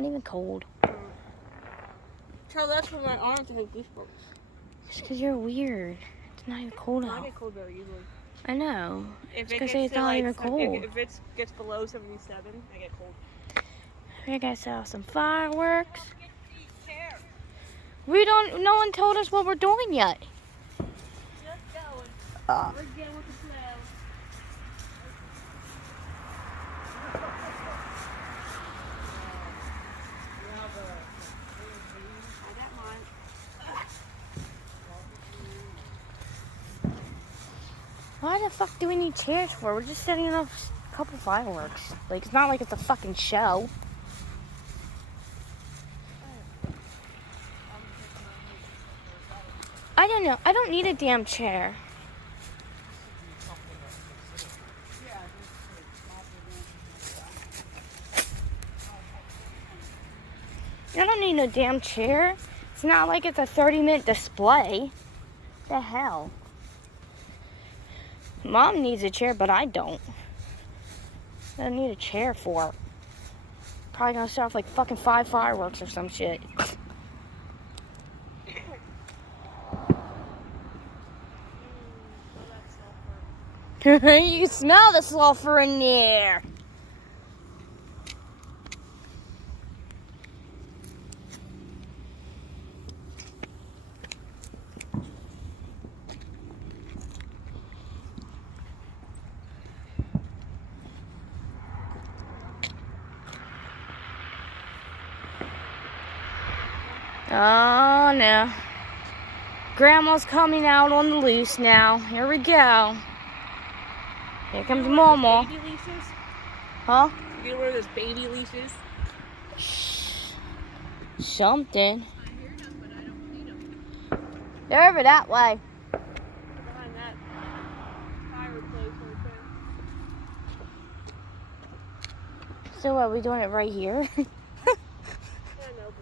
not even cold. Charlie, that's when my arms have goosebumps. It's because you're weird. It's not even cold out. I get cold very easily. I know. If It's it's not even cold. If it gets below 77, I get cold. We're gonna set off some fireworks. No one told us what we're doing yet. Just going. We're getting with the flow. I got mine. Why the fuck do we need chairs for? We're just setting off a couple fireworks. Like, it's not like it's a fucking show. I don't know. I don't need a damn chair. I don't need no damn chair. It's not like it's a 30-minute display. The hell? Mom needs a chair, but I don't. I don't need a chair for it. Probably gonna set off like fucking 5 fireworks or some shit. You can smell the sulfur in there. Oh no. Grandma's coming out on the loose now. Here we go. Here comes Mama. Baby leashes? Huh? You know where those baby leashes? Something. I hear them, but I don't see them. They're over that way. Behind that fireplace right there. So are we doing it right here? Yeah, no,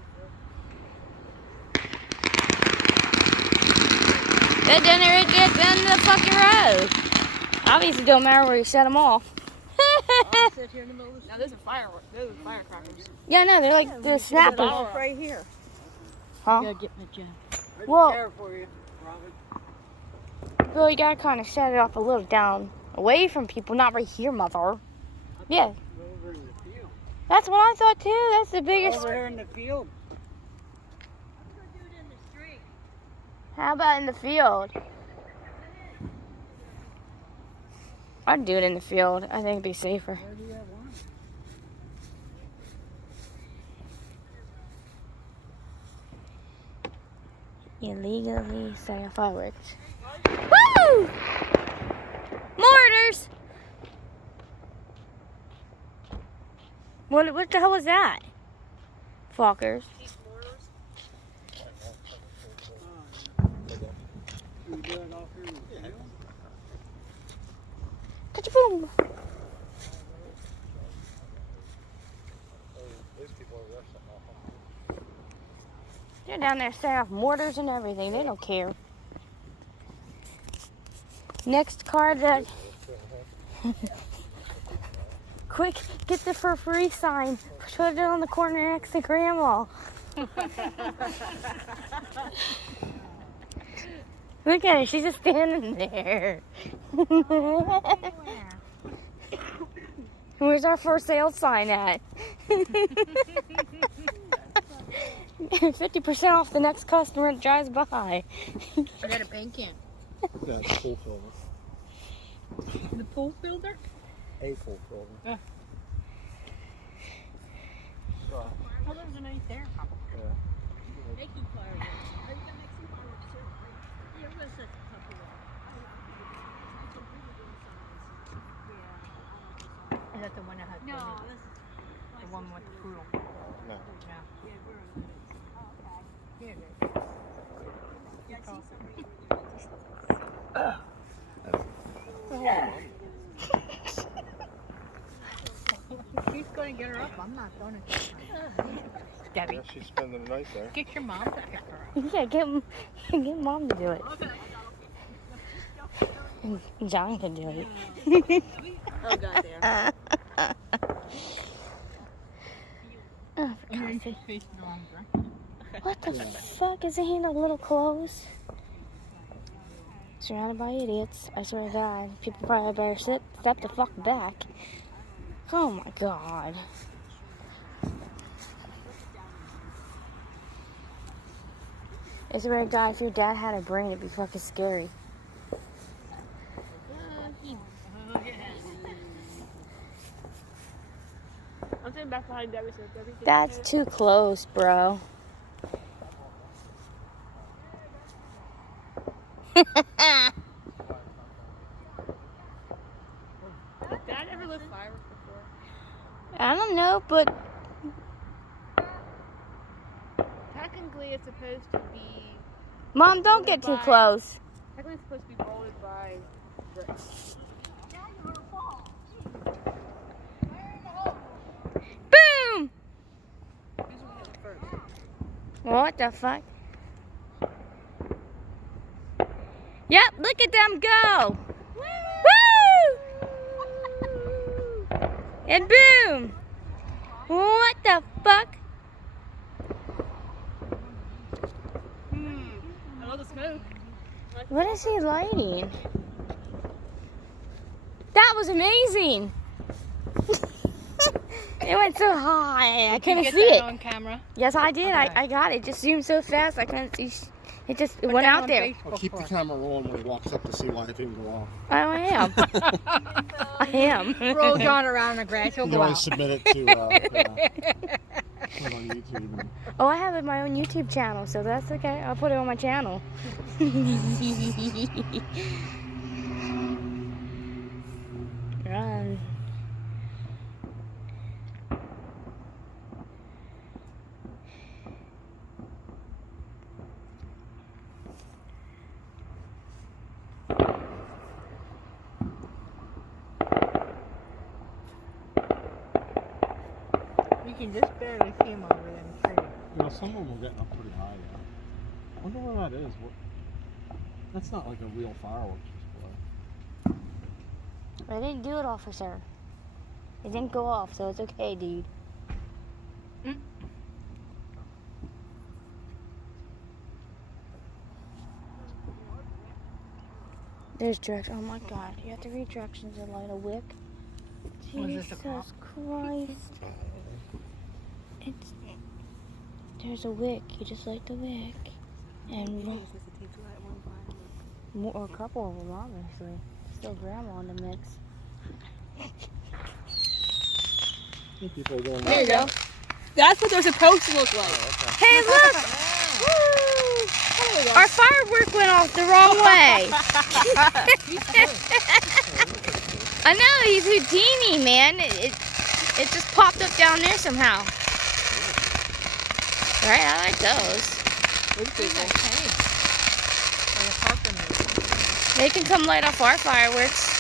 Get down there and get down the fucking road. Obviously, don't matter where you set them off. I'll sit here in the middle of the... Now, those are fireworks. Those are firecrackers. Yeah, no, they're like the snappers. Right here. Huh? Gotta get my job. Well, Chair for you, Robin. Bill, you gotta kind of set it off a little down, away from people, not right here, mother. Yeah, Over in the field. that's what I thought too. That's the biggest. Over here in the field. I'm going to do it in the street. How about in the field? I'd do it in the field. I think it'd be safer. Where do you have one? Illegally setting off fireworks. Woo! Mortars! What the hell was that? Fuckers. You do it off here in the field? Ka-boom! They're down there setting off mortars and everything. They don't care. Next card that... Quick, get the for free sign. Put it on the corner next to Grandma. Look at her, she's just standing there. Where's our for sale sign at? 50% off the next customer that drives by. I got a paint can. Yeah, it's full filter. The pool filter? A full filter. Oh, there's an 8 there. Yeah. Making fireworks. Are you going to make some fireworks too? Yeah, we're going to set a couple of. Is that the one that has No, the this is one with the poodle? No. Yeah. Yeah, we're on it. Oh, okay. Here it is. Yeah, I see somebody over there. She's going to get her up. I'm not going to get her. Debbie, Yeah, she's spending the night there. get your mom to pick her up. Yeah, get Mom to do it. And John can do it. Oh, goddamn. Oh, for God's What the fuck? Isn't he in a little clothes? Surrounded by idiots. I swear to God. People probably better step the fuck back. Oh my God. I swear to God, if your dad had a brain, it'd be fucking scary. I'm sitting back behind Debbie, so Debbie can That's too close, bro. Did I ever lift fireworks before? I don't know, but Technically, it's supposed to be. Mom, don't get too close. Technically, it's supposed to be molded by bricks. Boom! Who's gonna hit it first? What the fuck? Yep, look at them go! Woo! And boom! What the fuck? I love the smoke. What is he lighting? That was amazing! It went so high, I couldn't see it. On camera. Yes, I did. Okay. I got it. It just zoomed so fast, I couldn't see. It just went out there. I'll keep the camera rolling when he walks up to see why it didn't go off. I am. I am. Roll John around the grass, he'll You go can always out. submit it to put it on YouTube. Oh, I have my own YouTube channel, so that's okay. I'll put it on my channel. Run. You can just barely see him over them trees. You know, some of them are getting up pretty high there. I wonder where that is. That's not like a real fireworks display. I didn't do it, officer. It didn't go off, so it's okay, dude. There's directions. Oh my God, you have to read directions and light a wick. Was this a Jesus cop? Christ. It's, there's a wick. You just light the wick. And more, a couple of them, obviously. Still grandma in the mix. People are going There you go. That's what they're supposed to look like. Hey, look! Woo! Our firework went off the wrong way. I know, he's Houdini, man. It just popped up down there somehow. Right, I like those. They can come light off our fireworks.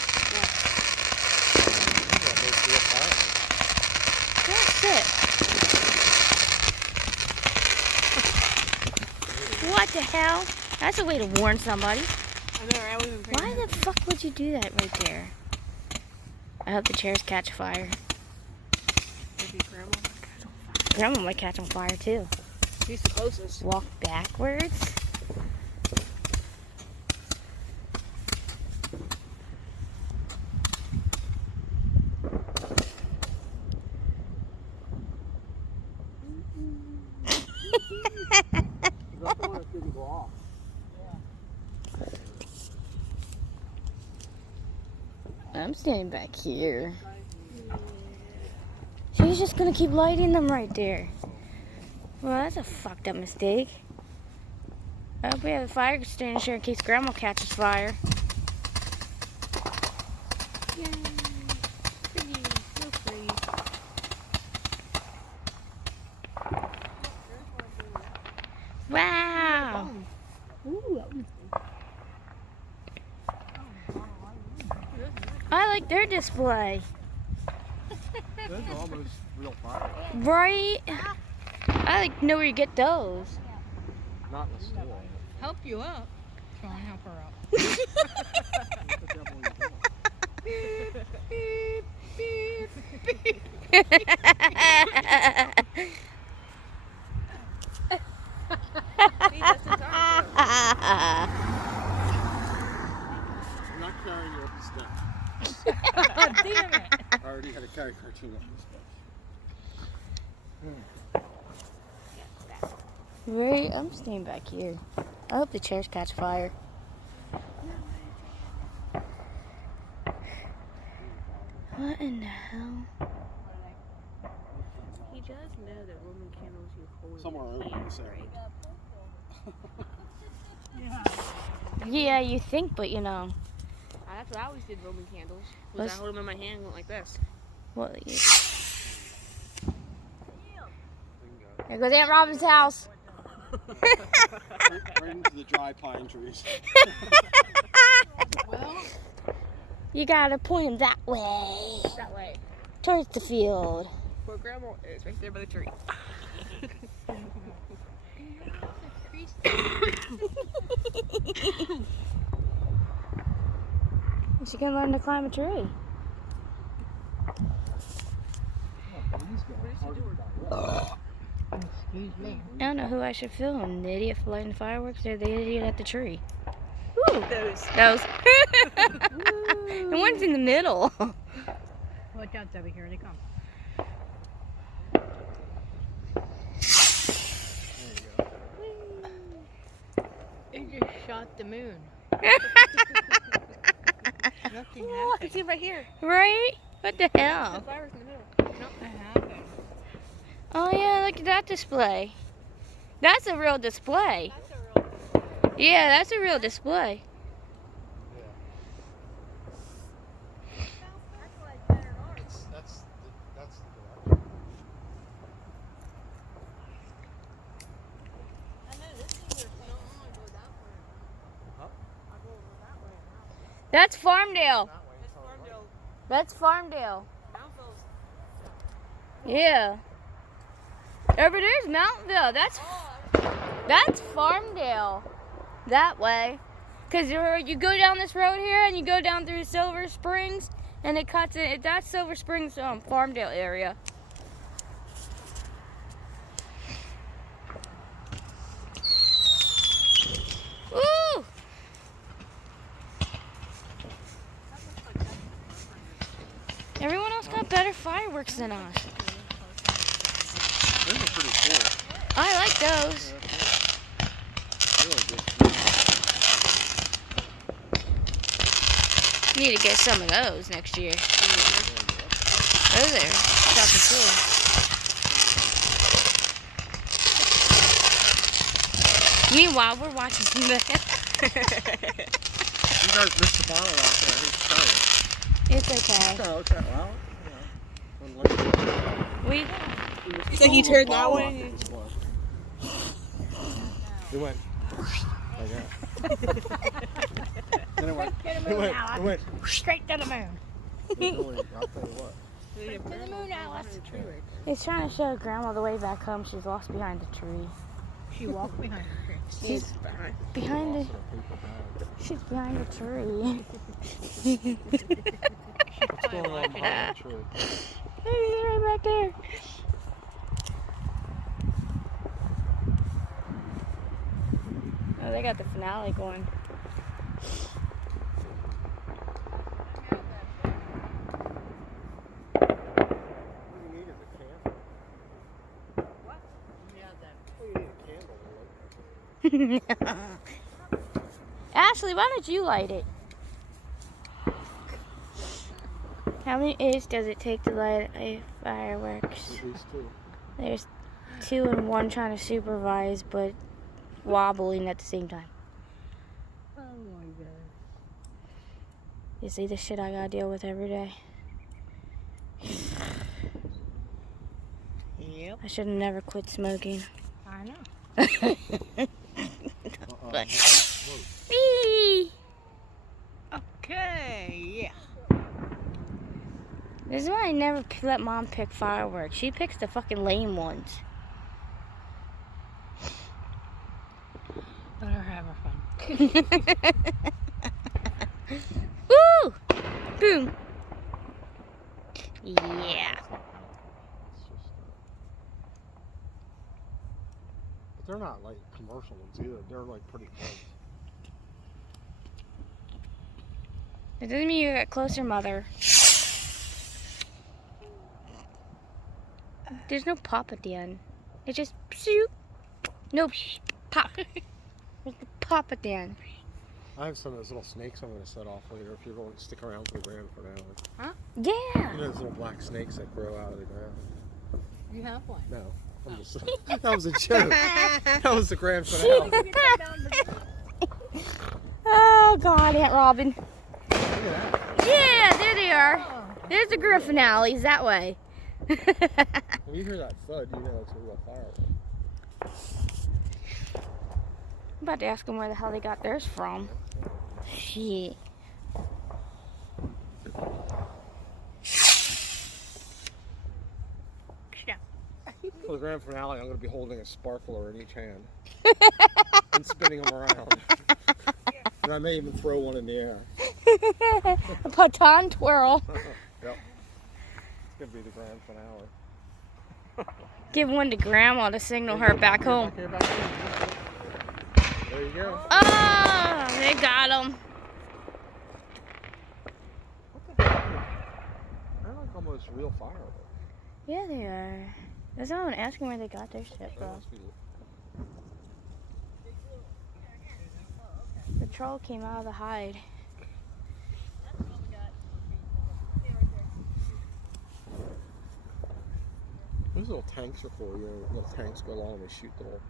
That's it. What the hell? That's a way to warn somebody. Why the fuck would you do that right there? I hope the chairs catch fire. Grandma might catch on fire too. She's the closest. Walk backwards. That's the one that didn't go off. I'm standing back here. She's just gonna keep lighting them right there. Well, that's a fucked up mistake. I hope we have a fire extinguisher in case Grandma catches fire. Yay. Pretty. So pretty. Wow! Ooh, that was I like their display. Those are almost real fireworks. Right? I like know where you get those. Not in the store. Help you up. Try and help her up. carry cartoon up this stuff. Right, I'm staying back here. I hope the chairs catch fire. What in the hell? He does know that Roman candles you hold Somewhere in over your hand, this area. right? Yeah, you think, but you know. That's what I always did Roman candles. Was I hold them in my hand and went like this. What? There goes Aunt Robin's house. Right into the dry pine trees. Well, You gotta point him that way. that way. Towards the field. Where Grandma is, right there by the tree. She's gonna learn to climb a tree. Excuse me. I don't know who I should film. The idiot for lighting the fireworks or the idiot at the tree? Woo! Those. The one's in the middle. Watch out, Debbie. Here they come. It just shot the moon. Nothing Oh, I can happened. see it right here. Right? What the The hell? fireworks in the middle. Nothing happened. Oh yeah, look at that display. That's a real display. That's a real. Yeah, that's a real display. That's the direction. I know this thing here, so I don't want to go that way. Huh? I'll go over that way now. That's Farmdale. That way. That's Farmdale. That's Farmdale. Mountville's. Yeah. Over there's Mountville. That's Farmdale. That way. Because you go down this road here and you go down through Silver Springs and it cuts it. That's Silver Springs, Farmdale area. Woo! Everyone else got better fireworks than us. Those are pretty cool. I like those. Really good. Need to get some of those next year. Those are fucking cool. Meanwhile, we're watching some of that. You guys missed the bottle out there. I think It's okay. it's okay. Well, you know. We So you turned that way? It went like that. Then it went. It went. Straight to the moon. I'll tell you what. To the moon, Alice. it's trying to show Grandma the way back home. She's lost behind the tree. She walked behind the tree. She's behind the. She's behind the tree. What's going on behind the tree? He's right back there. Oh, they got the finale going. What do you need is a candle. What? Yeah, that. What do you need a candle? Ashley, why don't you light it? How many A's does it take to light a fireworks? At least two. There's 2 and 1 trying to supervise, but wobbling at the same time. Oh my god. You see the shit I gotta deal with every day? Yep. I should have never quit smoking. I know. But, Whee! Okay, yeah. This is why I never let Mom pick fireworks. She picks the fucking lame ones. Let her have her fun. Woo! Boom. Yeah. But they're not like commercial ones either. They're like pretty close. It doesn't mean you get closer, Mother. There's no pop at the end. It just shoot. No pop. There's the pop at the end. I have some of those little snakes I'm going to set off later if you're going to stick around for the grand finale. Huh? Yeah. You know those little black snakes that grow out of the ground? You have one. No. I'm just, that was a joke. That was the grand finale. Oh, God, Aunt Robin. Look at that. Yeah, there they are. There's the grand finales that way. When you hear that thud, you know it's a real firework. I'm about to ask them where the hell they got theirs from. Shit. For the grand finale, I'm going to be holding a sparkler in each hand and spinning them around. And I may even throw one in the air. A baton twirl. Yep. It's going to be the grand finale. Give one to Grandma to signal her back home. There you go. Oh, they got them. They're like almost real fireworks. Yeah, they are. That's why I'm asking where they got their shit They from. must be- The troll came out of the hide. Those little tanks are cool. You know, little tanks go along and they shoot the little.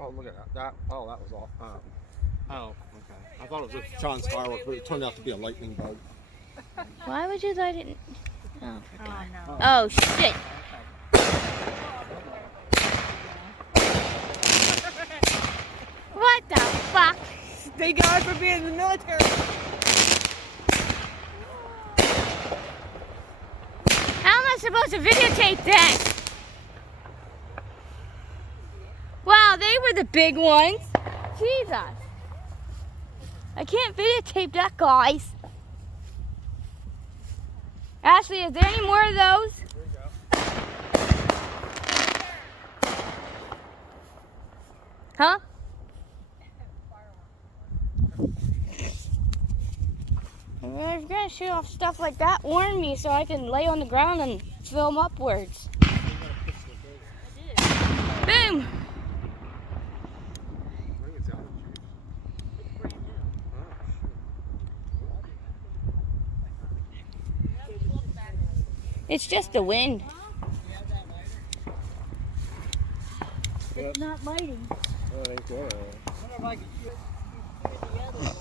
Oh, look at that. That was all. Oh, okay. I thought it was a John's firework, but it turned out to be a lightning bug. Why would you light it? Oh, for God. no. Oh, shit. What the fuck? Thank God for being in the military. How am I supposed to videotape this? Wow, they were the big ones. Jesus. I can't videotape that, guys. Ashley, is there any more of those? Huh? If you're gonna shoot off stuff like that, warn me so I can lay on the ground and film upwards. Boom! It's just the wind. It's not lighting. Oh, it ain't good. Wonder if I can shoot the other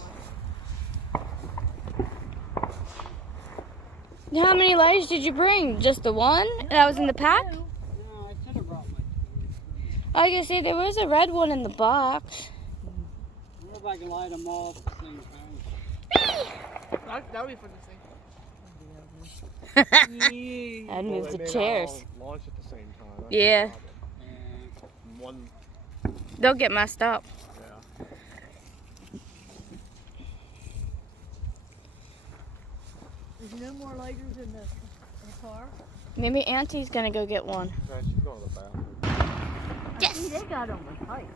one. How many lighters did you bring? Just the one that was in the pack? No, I should have brought my I can see there was a red one in the box. wonder if I can light them all at the same time. That would be fun to see. I'd move the chairs. Launch at the same time. That's Yeah. the problem. One. They'll get messed up. Yeah. There's no more lighters in the car? Maybe Auntie's gonna go get one. Yeah, she's going to the bathroom. Yes! See, they got them with height.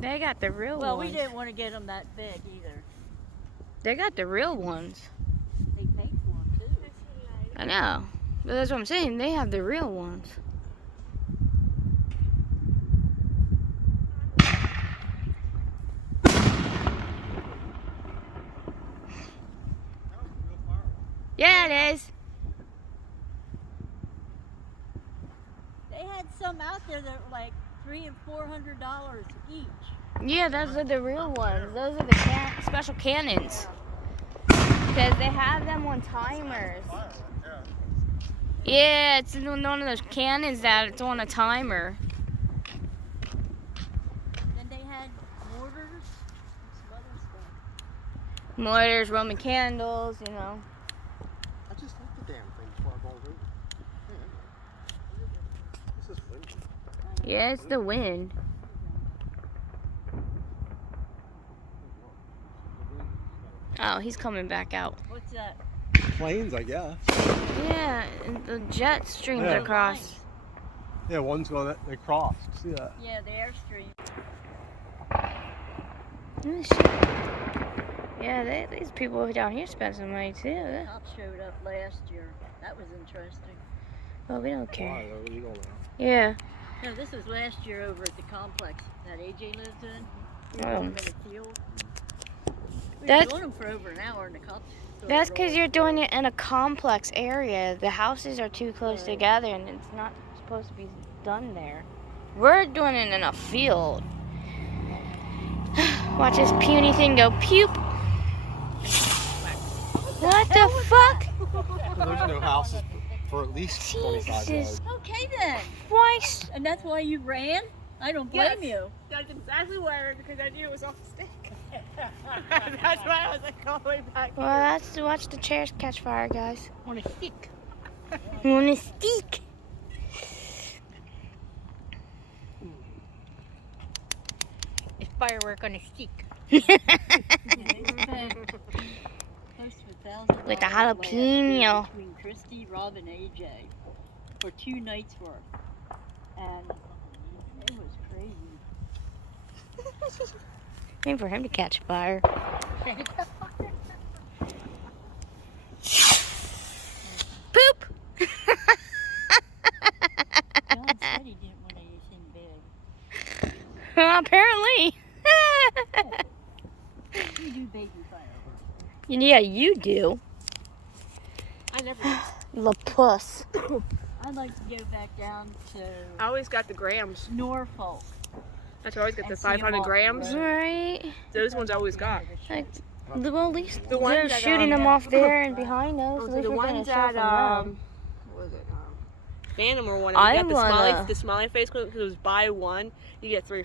They got the real Well, ones. we didn't want to get them that big either. They got the real ones. They make one too. I know. But that's what I'm saying. They have the real ones. Yeah, it is. They had some out there that were like $300 and $400 each. Yeah, those are the real ones. Those are the special cannons. Because they have them on timers. Yeah, it's one of those cannons that it's on a timer. Then they had mortars and some other stuff. Mortars, Roman candles, you know. I just left the damn thing before I rolled over. This is windy. Yeah, it's the wind. Oh, he's coming back out. What's that? planes, I guess. Yeah, and the jet streams Yeah. across. Yeah, one's going across. See that? Yeah, the airstream. Yeah, these people down here spend some money too. Cops showed up last year. That was interesting. Well, we don't care. Why? They're illegal now. Yeah. No, this was last year over at the complex that AJ lives in. We were Oh. doing them in the field. We That's- were doing them for over an hour, and the cops. started That's because rolling you're through. doing it in a complex area. The houses are too close Right. together, and it's not supposed to be done there. We're doing it in a field. Watch this puny thing go puke. What the fuck? There's no houses for at least 25 Jesus. yards. Okay then. Christ. And that's why you ran? I don't blame you. That's exactly why I ran, because I knew it was off the stick. That's why I was like all the way back Well, that's watch the chairs catch fire, guys. On a stick. On a stick. It's firework on a stick. With a jalapeno. Between Christy, Rob, and AJ for 2 nights worth. And it was crazy. Waiting for him to catch fire. Poop. John said he didn't want anything big. Well, apparently. We do baby fireworks. Yeah, you do. I never. La puss. I'd like to go back down to I always got the grams. Norfolk. That's why I always get And the see 'em 500 off the grams. road. Right. Those ones I always got. Like, well, at least The ones they're that, shooting them off there and behind those. Also, At least the we're getting a ones shot that from them. what was it? Phantom or one. I You got wanna- the smiley face because it was buy one, you get three.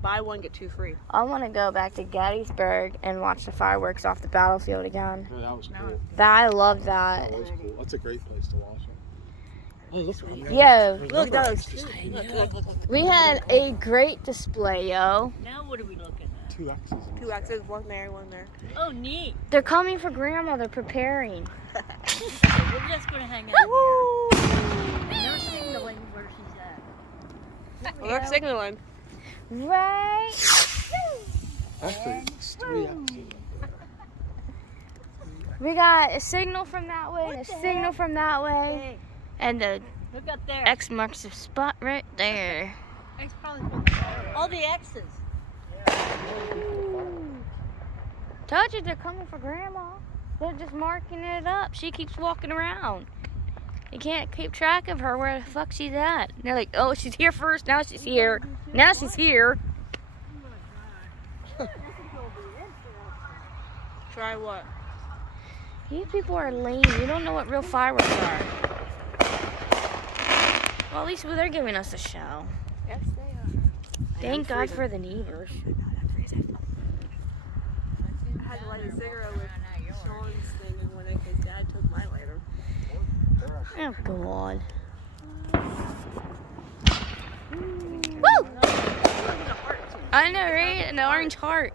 Buy one get two free. I want to go back to Gettysburg and watch the fireworks off the battlefield again. Yeah, that was cool. I love that. That was cool. That's a great place to watch it. Oh, look. Yo, Look, that was we had a great display, yo. Now what are we looking at? 2 X's. in the 2 X's, one there, one there. Oh, neat. They're coming for Grandma. They're preparing. So we're just going to hang out here. And they're signaling where she's at. Well, they're signaling. Right. Actually, it's 3 X's. We got a signal from that way and a signal from that way. Hey, And the look up there. X marks the spot right there. All the X's. Told you they're coming for Grandma. They're just marking it up. She keeps walking around. You can't keep track of her where the fuck she's at. And they're like, oh, she's here first. Now she's here. Now she's here. Try what? You people are lame. You don't know what real fireworks are. Well, at least they're giving us a show. Yes, they are. Thank God for the neighbors. I had to light a cigarette with Sean's thing and when his dad took my lighter. Oh, God. Woo! I know, right? An orange heart.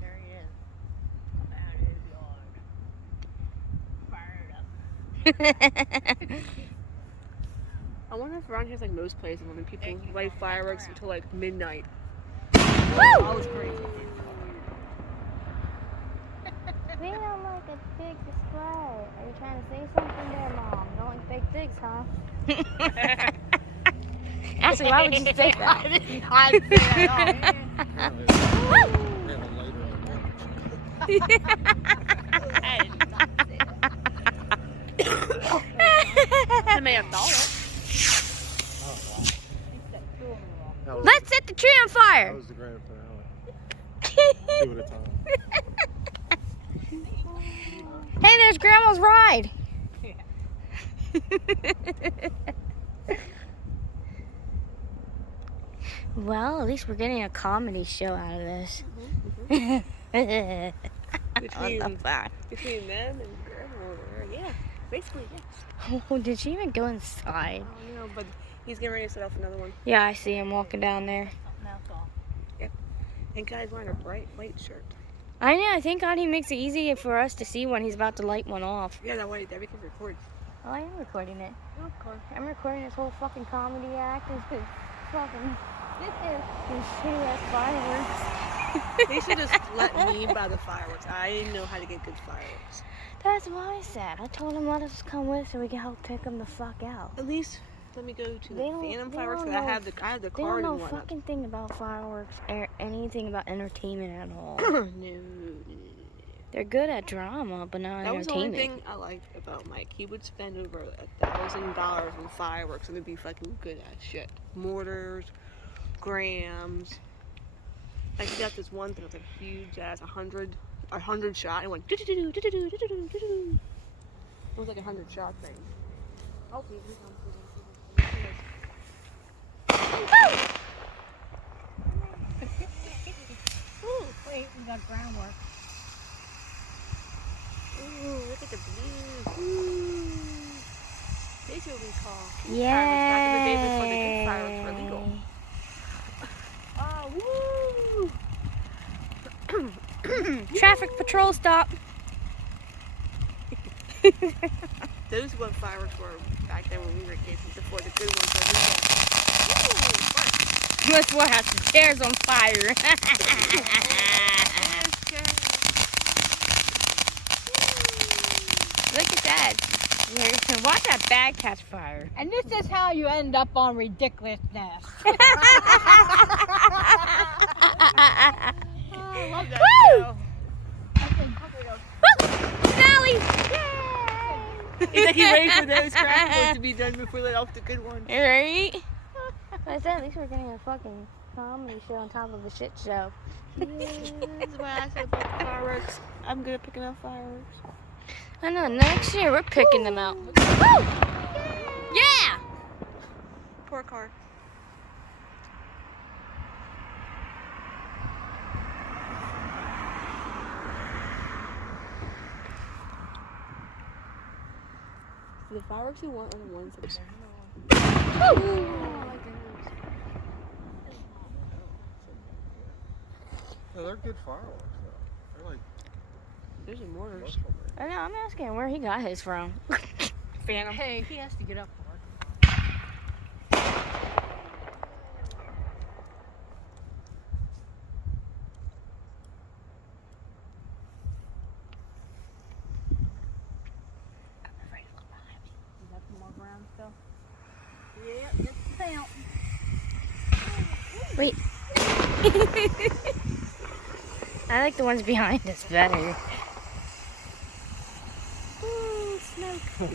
There he is. Come out of his yard. Fire it up. I wonder if around here is like most places when people light fireworks until like midnight. That was crazy. We don't like a big display. Are you trying to say something there, Mom? Don't like big digs, huh? Actually, why would you say that? I didn't say that at all. I may have thought it. Let's set the tree on That fire. was the grand finale. 2 at a time. Hey, there's Grandma's ride. Well, at least we're getting a comedy show out of this. What the fuck? Between them and Grandma over there, yeah. Basically, yes. Oh, did she even go inside? I don't know, but he's getting ready to set off another one. Yeah, I see him walking down there. Mouth off. And guy's wearing a bright white shirt. I know. Thank God he makes it easy for us to see when he's about to light one off. Yeah, that way we can record. Oh, I am recording it. Oh, of course. I'm recording this whole fucking comedy act. This is fucking. These shitty ass fireworks. They should just let me buy the fireworks. I know how to get good fireworks. That's what I said. I told him let us come with so we can help pick them the fuck out. At least let me go to the They don't- Phantom they fireworks don't because I know- have the They don't card know and whatnot. fucking thing about fireworks or anything about entertainment at all. No. They're good at drama, but not That was the only entertainment. thing I liked about Mike. He would spend over $1,000 on fireworks and it'd be fucking good at shit. Mortars, grams. Like he got this one thing that was like huge ass 100 shot and went do do do do do do do do do do. It was like 100 shot thing. Oh, here he comes. Wait, we got groundwork. Ooh, look at the blue. Ooh. This is what we call fireworks back in the day before the good fireworks were legal. Oh, woo! Traffic patrol stop. Those were what fireworks were back then when we were kids, before the good ones were legal. Ooh, fun. That's what has the chairs on fire. Look at that. Watch that bag catch fire. And this is how you end up on ridiculousness. I love that Woo! show. Finale! He's like, he waited for those crappy ones to be done before they let off the good ones. Right? I said at least we're getting a fucking comedy show on top of a shit show. That's why I said about the fireworks. I'm good at picking out fireworks. I know, next year we're picking them out. Woo! Yeah! Poor car. The fireworks you want are the ones that No, they're good fireworks though. They're like there's a mortars. muscle I know, I'm asking where he got his from. Phantom. Hey, he has to get up for it. Is that some more ground still? Yeah, just the fountain. Wait. I like the ones behind us better. Ooh, smoke.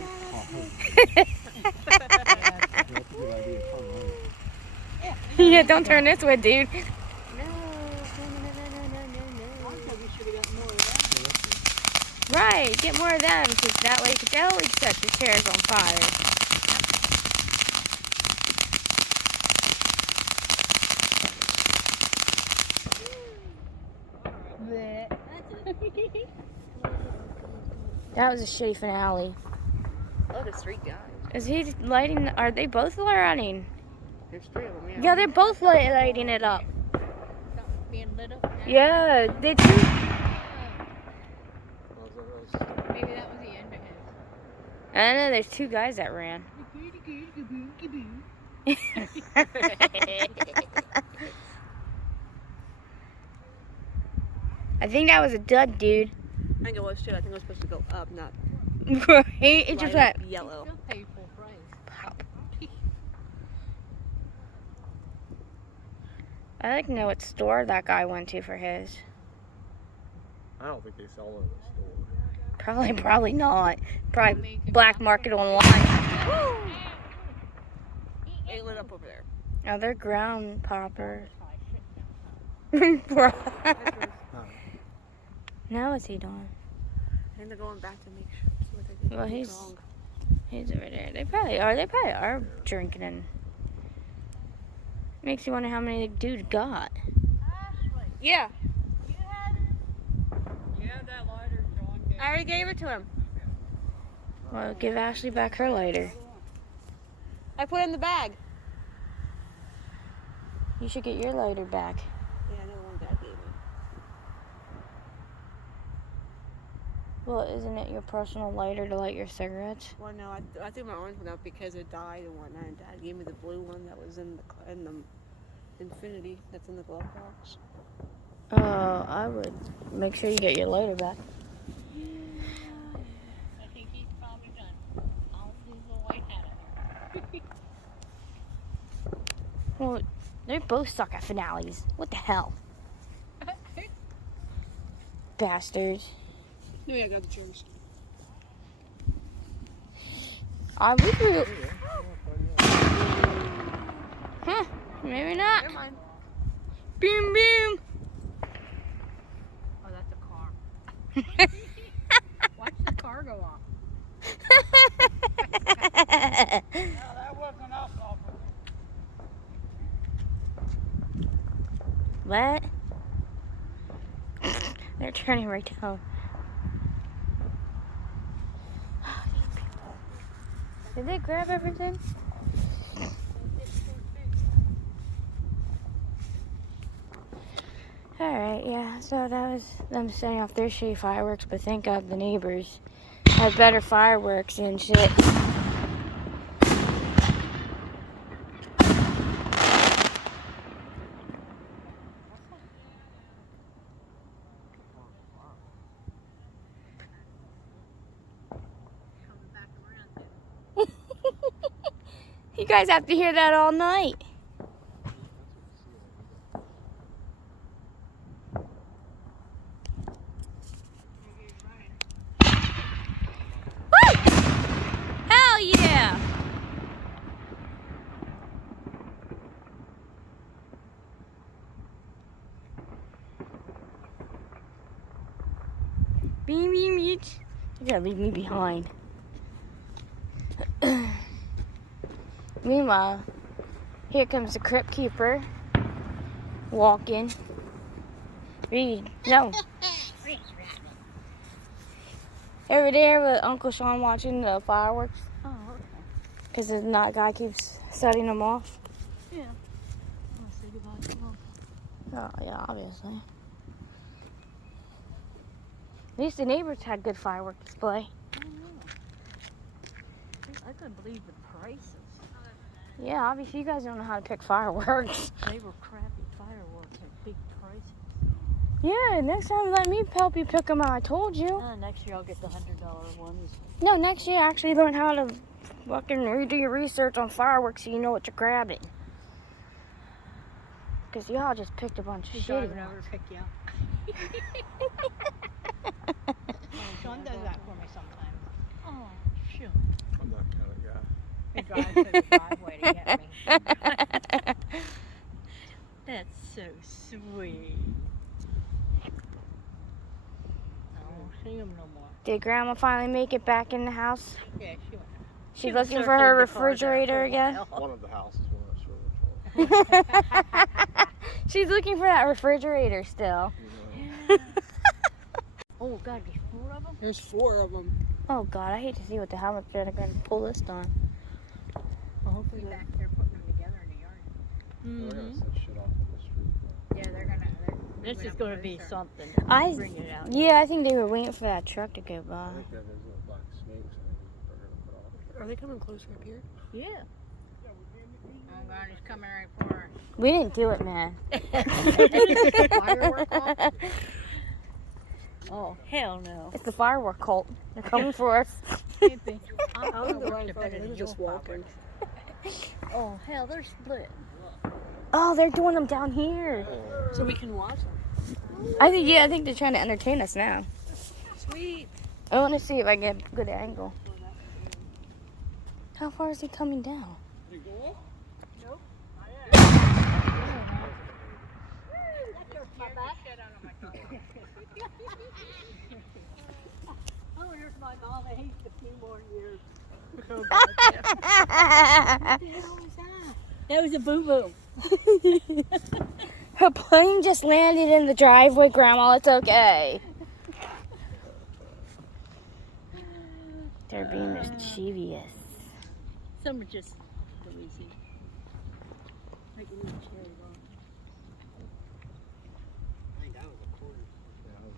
Yeah, don't turn this way, dude. No. We should have got more of that. Right, get more of them, because that way they'll always set the chairs on fire. That was a shitty finale. Oh, there's 3 guys. Is he lighting? Are they both lighting? There's 3 of them, yeah. Yeah, they're both lighting it up. Something's being lit up now. Yeah, they too. Maybe that was the end of it. I know there's 2 guys that ran. I think that was a dud, dude. I think it was too. I think it was supposed to go up, not Right? It just light went up yellow. Still pay full price. pop. I'd like to know what store that guy went to for his. I don't think they sell them in the store. Probably not. Probably black market online. It lit up over there. Oh, they're ground poppers. Bro. Now what's he doing? I think they're going back to make sure. So what they did Well, was he's- wrong. He's over there. They probably are. They probably are drinking and makes you wonder how many the dude got. Yeah, Yeah, that lighter's on. I already gave it to him. Well, give Ashley back her lighter. I put it in the bag. You should get your lighter back. Yeah, I know the one Dad gave me. Well, isn't it your personal lighter to light your cigarettes? Well, no, I threw my orange one out because it died and whatnot. And Dad gave me the blue one that was in the Infinity that's in the glove box. I would make sure you get your lighter back. I think he's probably done. I'll do the white hat on there. Well, they both suck at finales. What the hell? Bastards. No, yeah, I got the chairs. I wish we... Huh, maybe not. Never mind. Boom, boom. Oh, that's a car. Watch the car go off. That wasn't us, officer. What? They're turning right down. Did they grab everything? Alright, yeah, so that was them setting off their shitty fireworks, but thank God the neighbors had better fireworks and shit. You guys have to hear that all night. Woo! Hell yeah! Beam, beam, beach. You're gonna leave me behind. Meanwhile, here comes the crypt keeper walking. Reed, no. Over there with Uncle Sean watching the fireworks. Oh, okay. Because the night guy keeps setting them off. Yeah. I'll say goodbye to Mom. Oh, yeah, obviously. At least the neighbors had good firework display. I know. I couldn't believe the prices. Yeah, obviously you guys don't know how to pick fireworks. They were crappy fireworks at big prices. Yeah, next time let me help you pick them out. I told you. Next year I'll get the $100 ones. No, next year actually learn how to fucking redo your research on fireworks so you know what you're grabbing. Because y'all just picked a bunch of He's shit. driving over to pick you up. Sean does that for me sometimes. Oh, sure. I'm that kind of guy. He drives to the driveway to get me. That's so sweet. I won't see him no more. Did Grandma finally make it back in the house? Yeah, she went. She's was looking for her circling the car there refrigerator for a again? while. One of the houses, one of the sure She's looking for that refrigerator still. which Oh, God, there's 4 of them? There's 4 of them. Oh God, I hate to see what the hell they're going to pull this on. Well, hopefully Back there putting them together in the yard. They're gonna set shit off on the street. Yeah, they're gonna. this is going to be something. I- Bring it out. Yeah, I think they were waiting for that truck to go by. I think that those little black snakes they're gonna put off. Are they coming closer up here? Yeah. Oh God, he's coming right for her. We didn't do it, man. Firework off? Oh, hell no. It's the firework cult. They're coming for us. Can't be. I don't think they're right in front of better me. than They're just your walking. Oh, hell, they're split. Oh, they're doing them down here. So we can watch them. I think they're trying to entertain us now. Sweet. I want to see if I get a good angle. How far is he coming down? Oh, there's my doll. I hate a few more years. That was a boo-boo. Her plane just landed in the driveway, Grandma. It's okay. They're being mischievous. Some are just lazy. Like a little cherry bomb. I think that was a quarter. Yeah, that was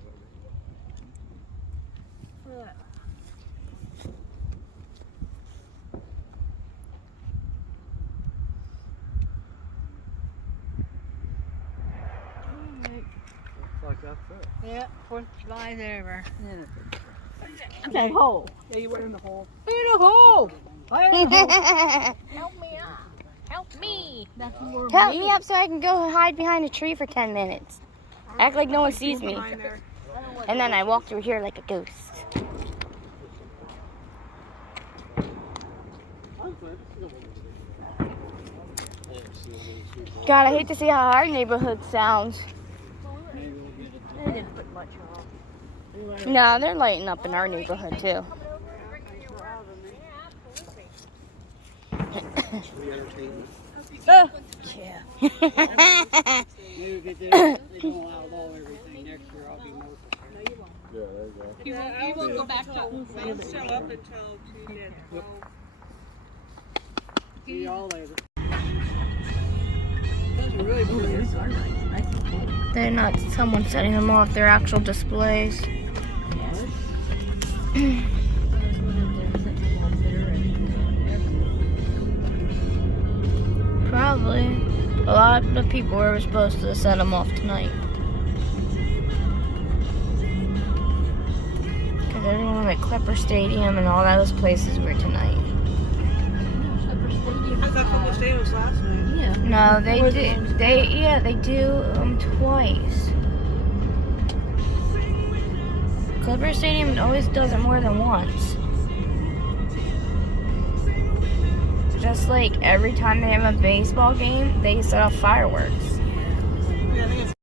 that's it. Yeah, 4th of July is over. That hole. Yeah, you went in the hole. In a hole! Help me up. Help me. That's more Help me up so I can go hide behind a tree for 10 minutes. Act like no one sees me. Behind there. And then I walk through here like a ghost. God, I hate to see how our neighborhood sounds. They didn't put much on. No, they're lighting up in our neighborhood too. Free entertainment. Yeah. Maybe if they don't outlaw everything next year, I'll be more prepared. Yeah, there you go. You won't go back to won't show up until Tuesday at 12. See y'all later. Those are really pretty. Those are nice. Nice and cool. They're not someone setting them off, they're actual displays. Yes. Probably. A lot of people were supposed to set them off tonight. Because everyone at Clipper Stadium and all those places were tonight. I thought Football Stadium was last night. Yeah. No, they do. They do twice. Clipper Stadium always does it more than once. Just like every time they have a baseball game, they set off fireworks. Yeah, I think it's